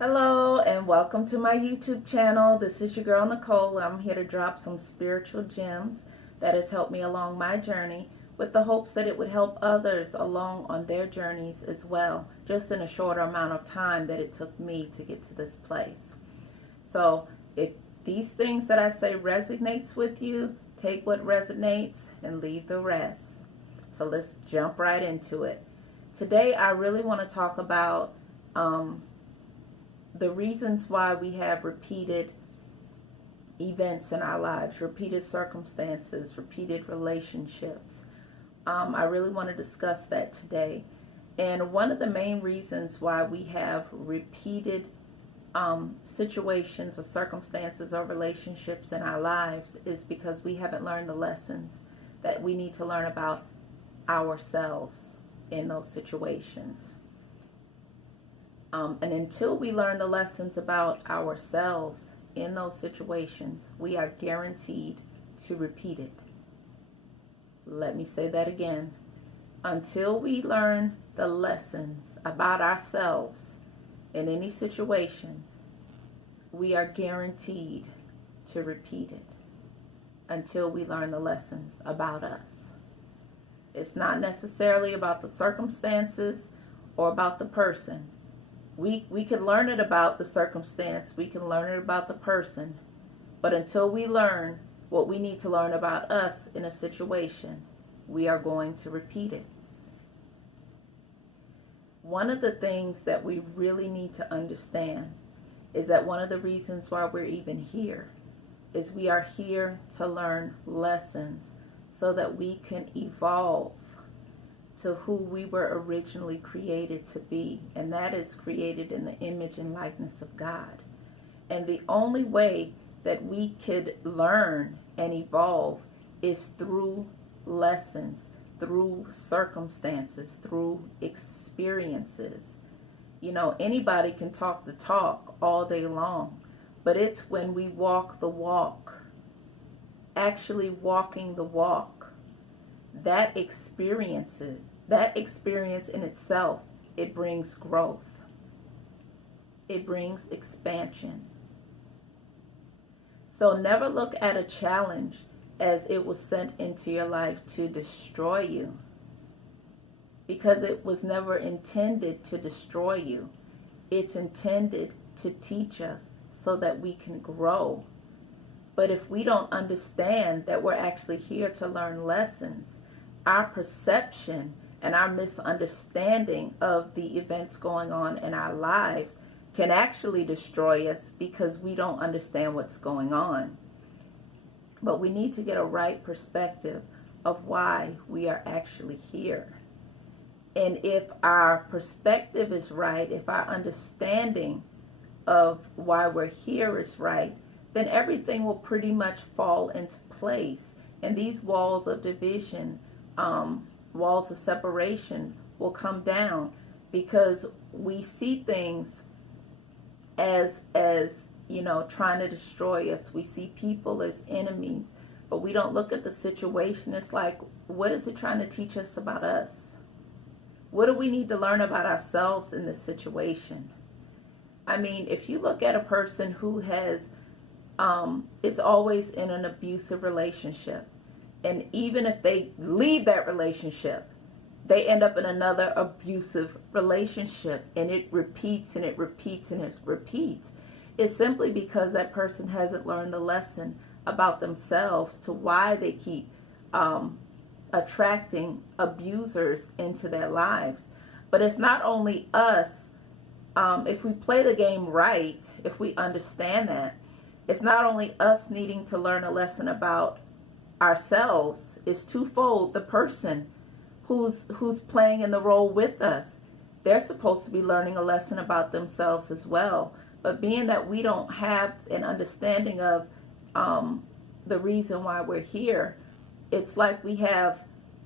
Hello and welcome to my YouTube channel. This is your girl Nicole. I'm here to drop some spiritual gems that has helped me along my journey with the hopes that it would help others along on their journeys as well, just in a shorter amount of time that it took me to get to this place. So if these things that I say resonates with you, take what resonates and leave the rest. So let's jump right into it. Today I really want to talk about the reasons why we have repeated events in our lives, repeated circumstances, repeated relationships. I really want to discuss that today. And one of the main reasons why we have repeated situations or circumstances or relationships in our lives is because we haven't learned the lessons that we need to learn about ourselves in those situations. And until we learn the lessons about ourselves in those situations, we are guaranteed to repeat it. Let me say that again. Until we learn the lessons about ourselves in any situations, we are guaranteed to repeat it until we learn the lessons about us. It's not necessarily about the circumstances or about the person. We can learn it about the circumstance, we can learn it about the person, but until we learn what we need to learn about us in a situation, we are going to repeat it. One of the things that we really need to understand is that one of the reasons why we're even here is we are here to learn lessons so that we can evolve to who we were originally created to be, and that is created in the image and likeness of God. And the only way that we could learn and evolve is through lessons, through circumstances, through experiences. You know, anybody can talk the talk all day long, but it's when we walk the walk, actually walking the walk, that experience in itself, it brings growth. It brings expansion. So never look at a challenge as it was sent into your life to destroy you, because it was never intended to destroy you. It's intended to teach us so that we can grow. But if we don't understand that we're actually here to learn lessons, our perception and our misunderstanding of the events going on in our lives can actually destroy us because we don't understand what's going on. But we need to get a right perspective of why we are actually here. And if our perspective is right, if our understanding of why we're here is right, then everything will pretty much fall into place. And these walls of division, walls of separation will come down, because we see things as you know, trying to destroy us. We see people as enemies, but we don't look at the situation. It's like, what is it trying to teach us about us? What do we need to learn about ourselves in this situation? I mean, if you look at a person who has is always in an abusive relationship, and even if they leave that relationship, they end up in another abusive relationship, and it repeats and it repeats and it repeats. It's simply because that person hasn't learned the lesson about themselves to why they keep attracting abusers into their lives. But it's not only us. If we play the game right, if we understand that, it's not only us needing to learn a lesson about ourselves. It's twofold. The person who's playing in the role with us, they're supposed to be learning a lesson about themselves as well. But being that we don't have an understanding of the reason why we're here, it's like we have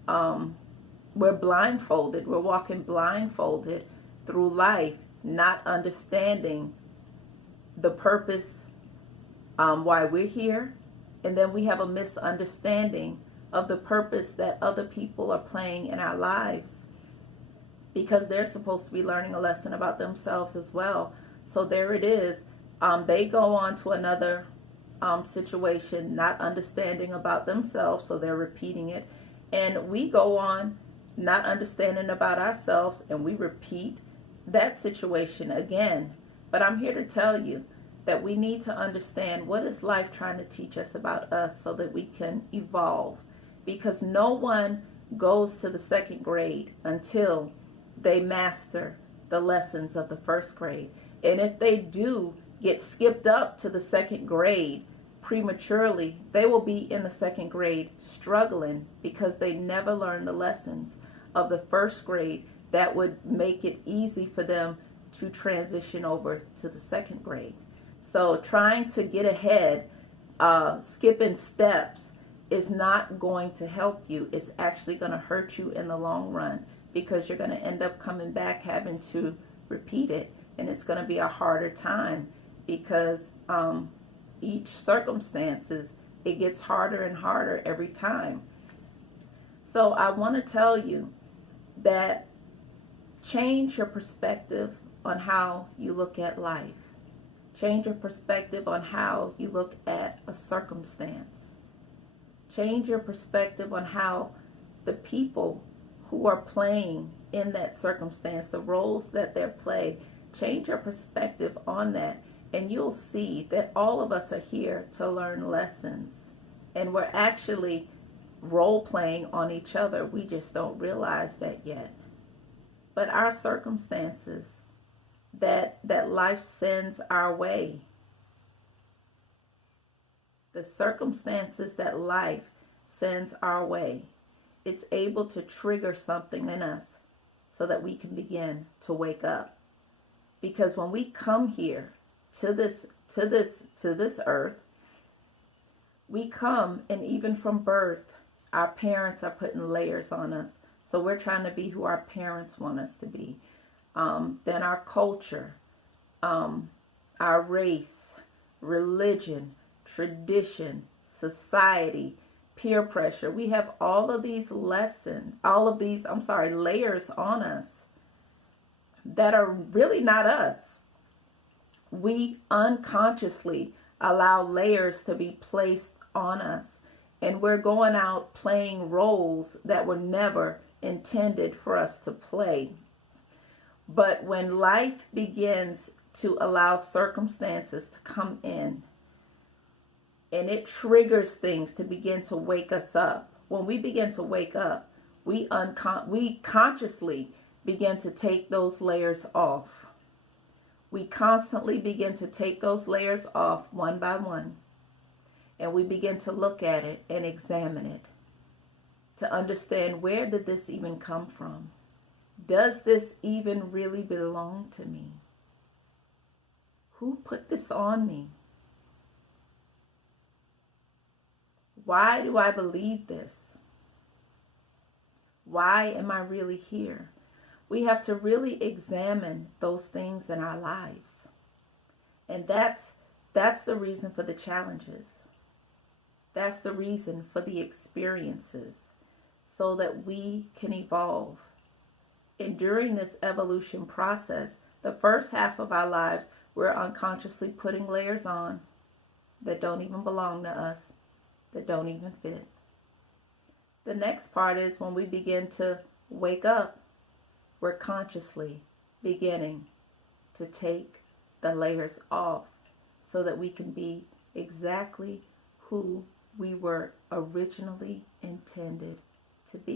we're blindfolded. We're walking blindfolded through life, not understanding the purpose why we're here. And then we have a misunderstanding of the purpose that other people are playing in our lives, because they're supposed to be learning a lesson about themselves as well. So there it is. They go on to another situation, not understanding about themselves, so they're repeating it. And we go on not understanding about ourselves, and we repeat that situation again. But I'm here to tell you that we need to understand what is life trying to teach us about us so that we can evolve. Because no one goes to the second grade until they master the lessons of the first grade. And if they do get skipped up to the second grade prematurely, they will be in the second grade struggling because they never learned the lessons of the first grade that would make it easy for them to transition over to the second grade. So trying to get ahead, skipping steps, is not going to help you. It's actually going to hurt you in the long run, because you're going to end up coming back having to repeat it, and it's going to be a harder time because each circumstances, it gets harder and harder every time. So I want to tell you that change your perspective on how you look at life. Change your perspective on how you look at a circumstance. Change your perspective on how the people who are playing in that circumstance, the roles that they're playing, change your perspective on that, and you'll see that all of us are here to learn lessons. And we're actually role playing on each other. We just don't realize that yet. But our circumstances that life sends our way, the circumstances that life sends our way, it's able to trigger something in us so that we can begin to wake up. Because when we come here to this earth, we come, and even from birth, our parents are putting layers on us. So we're trying to be who our parents want us to be. Then our culture, our race, religion, tradition, society, peer pressure. We have all of these layers on us that are really not us. We unconsciously allow layers to be placed on us, and we're going out playing roles that were never intended for us to play. But when life begins to allow circumstances to come in, and it triggers things to begin to wake us up. When we begin to wake up, we consciously begin to take those layers off. We constantly begin to take those layers off one by one. And we begin to look at it and examine it to understand, where did this even come from? Does this even really belong to me? Who put this on me? Why do I believe this? Why am I really here? We have to really examine those things in our lives. And that's the reason for the challenges. That's the reason for the experiences, so that we can evolve. And during this evolution process, the first half of our lives, we're unconsciously putting layers on that don't even belong to us, that don't even fit. The next part is when we begin to wake up, we're consciously beginning to take the layers off so that we can be exactly who we were originally intended to be.